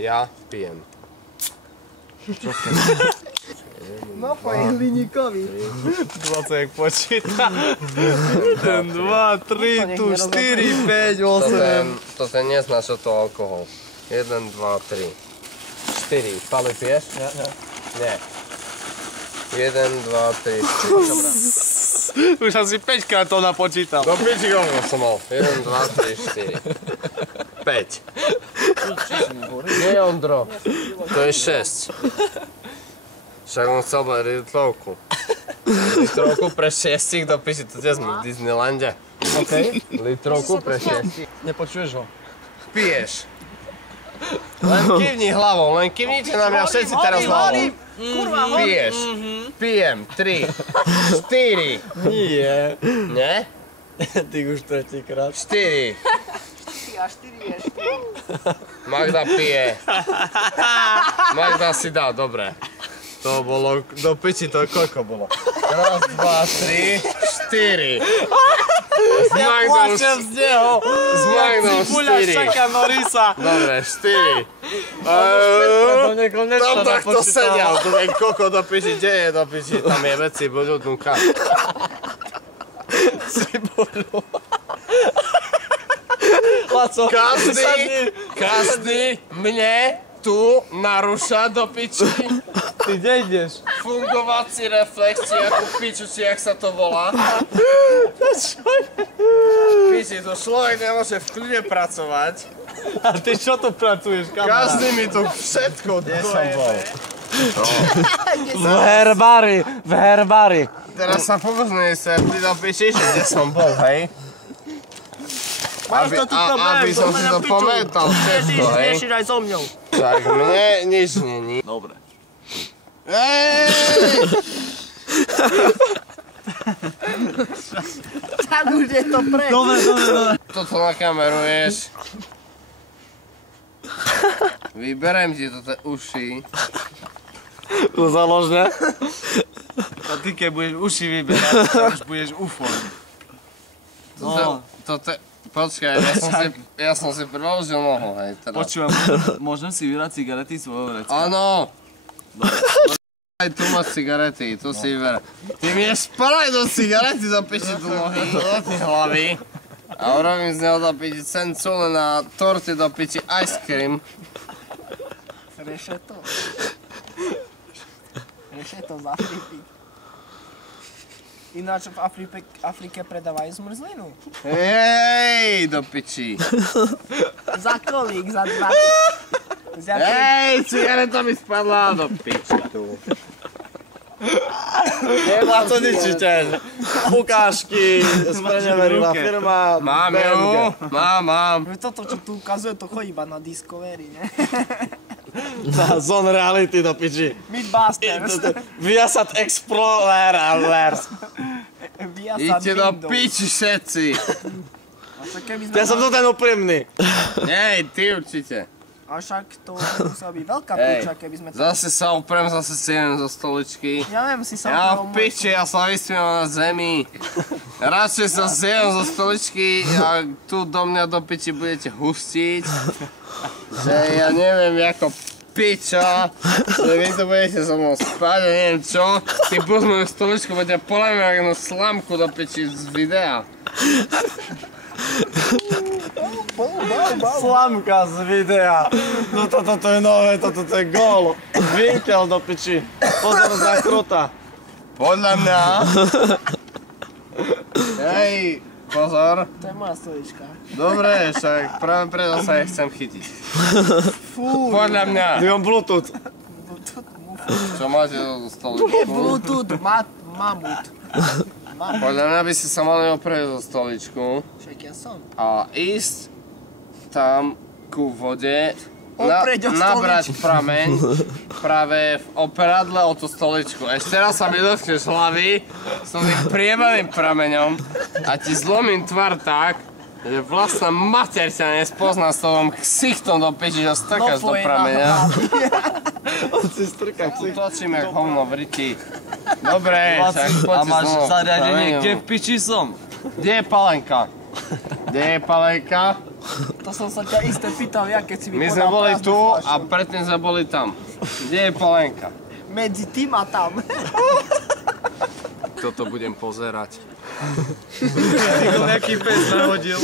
Ja pijem. No pojď hliníkovi. 20 jak počíta. 1, 2, 3, tu 4, 5, 8. To ten neznáš to alkohol. 1, 2, 3. 4. Pali piješ? Nie. 1, 2, 3, 4. Už asi 5 krát to napočítal. Do piči koľko som mal? 1, 2, 3, 4. 5. Nie, Ondro. To je 6. Však on chcel mať litrovku. Litrovku pre 6 do piči, to tiež sme v Disneylande. OK. Litrovku pre 6. Nepočuješ ho? Piješ. Len kývni hlavou, len kývnite na mňa všetci teraz hlavou. Piješ. Pijem. 3. 4. Nie. Nie? Ty už tretíkrát. 4. A 4 je 4. Magda pije. Magda si dá, dobre. To bolo, do piči to koľko bolo? 1, 2, 3, 4. S Magdou z neho. S Magdou 4. Čaká Norisa. Dobre, 4. Do nekonečna Tam takto napočítal. sedial, to je koko do piči, kde je do piči, tam je veci, budú dnúka. Si božu. Laco, Každý mne tu narúša do piči ty kde ideš? fungovací reflex, či ako piču, či jak sa to volá. Piči, to človek nemôže v kľude pracovať. A ty čo tu pracuješ, kamarát? Každý mi tu všetko dojebe. V herbári. Teraz sa pomôžne sa ty do piči, že kde som bol, hej? Aby som si to pamätal všetko, hej? Riešiš aj so mňou. Tak mne nič není. Dobre. Tak už je to preč. Dobre. Toto nakameruješ. Vyberem ti toto uši. Tu založne. A ty keď budeš uši vyberať, tak už budeš UFO. Toto, počkaj, ja som si priložil nohu, hej, teraz. Počúvam, môžem si vyrať cigarety svojho vrecka? Áno. Aj tu máš cigarety, tu si vyber. Ty mi nešparaj do cigarety, do piči do nohy, do ty hlavy. A urobím z neho do piči cencule na torte do piči ice cream. Rešeto. Rešeto z Afriky. Ináč v Afrike predávajú zmrzlinu. Hej, do piči. Za kolik? Za 20? Hej, cigareta mi spadla do piči tu. Nemá to ničiteľ. Ukážky, spreneverila firma. Mám ju, mám. Toto, čo tu ukazuje, to chodí iba na Discovery, ne? Na Zone Reality do piči. Mythbusters. Viasat Explorers. Idite do piči všetci. Ja som to ten úprimný. Nej, ty určite. A však to musela byť veľká púča, keby sme to... Zase sa oprem, zase siem zo stoličky. Ja viem, si sa Ja v piči, ja sa vysmievam na zemi. Radšej sa siem zo stoličky a tu do mňa do piči budete hustiť. Že ja neviem, ako piča, že vy to budete so mnou spať a neviem čo. Ty bus moju stoličku, bo ťa polejme ako slamku do piči z videa. Slamka z videa. No toto je nové, toto je gól. Vinkel do piči. Pozor za kruta. Podľa mňa. Hej, pozor. To je moja stolička. Dobre, však práve preto sa ich chcem chytiť. Fú. Podľa mňa. Mám Bluetooth. Čo máte do stoličku? Bluetooth, mamut. Podľa mňa by si sa mali oprieť do stoličku Však ja som. a ísť tam ku vode, Oprieť o nabrať prameň práve v operadle o tú stoličku. Ešte raz sa mi dotkneš hlavy s tým priemelným prameňom a ti zlomím tvar tak, že vlastná mater ťa nespozná s tom ksichtom do piči, že strkáš do prameňa. On si strká ksich. Utočím jak hovno v riti. Dobre, však A poďte máš znovu. zariadenie, kde v piči som? Kde je Palenka? Kde je Palenka? To To som sa ťa isté pýtal, ja keď si mi My sme podal boli prázdnu tu fľašu. a predtým sme boli tam. Kde je Polenka? Medzi tým a tam. Toto budem pozerať. Nejaký pes nahodil.